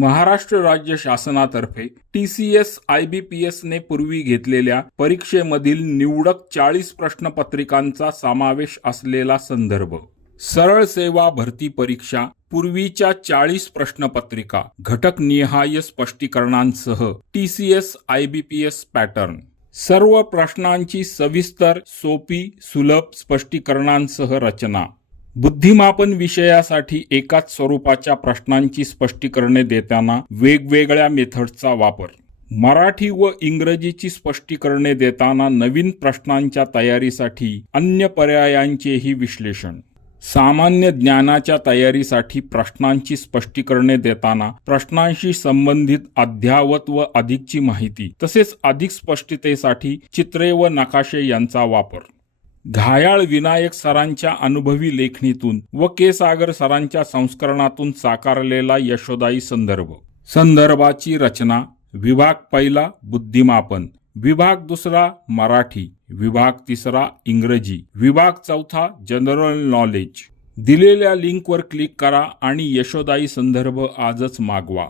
महाराष्ट्र राज्य शासनातर्फे T C S I B P S ने पूर्वी घेतलेल्या परीक्षेमधील निवडक चाळीस प्रश्नपत्रिकांचा समावेश असलेला संदर्भ. सरळ सेवा भरती परीक्षा पूर्वीच्या चाळीस प्रश्नपत्रिका घटकनिहाय स्पष्टीकरणांसह T C S I B P S pattern. सर्व प्रश्नांची सविस्तर सोपी सुलभ स्पष्टीकरणांसह रचना. बुद्धिमापन विषयासाठी एकाच स्वरूपाच्या प्रश्नांची स्पष्टीकरणे देताना वेगवेगळ्या मेथडचा वापर. मराठी व इंग्रजीची स्पष्टीकरणे देताना नवीन प्रश्नांच्या तयारीसाठी अन्य पर्यायांचेही विश्लेषण. सामान्य ज्ञानाच्या तयारीसाठी प्रश्नांची स्पष्टीकरणे देताना प्रश्नांशी संबंधित अद्यावत व अधिकची माहिती तसेच अधिक स्पष्टतेसाठी चित्रे व नकाशे यांचा वापर. घायाळ विनायक सरांच्या अनुभवी लेखणीतून व के सागर सरांच्या संस्करणातून साकारलेला यशोदाई संदर्भ. संदर्भाची रचना विभाग पहिला बुद्धिमापन. विभाग दुसरा मराठी. विभाग तिसरा इंग्रजी. विभाग चौथा जनरल नॉलेज. दिलेल्या लिंकवर क्लिक करा आणि यशोदाई संदर्भ आजच मागवा.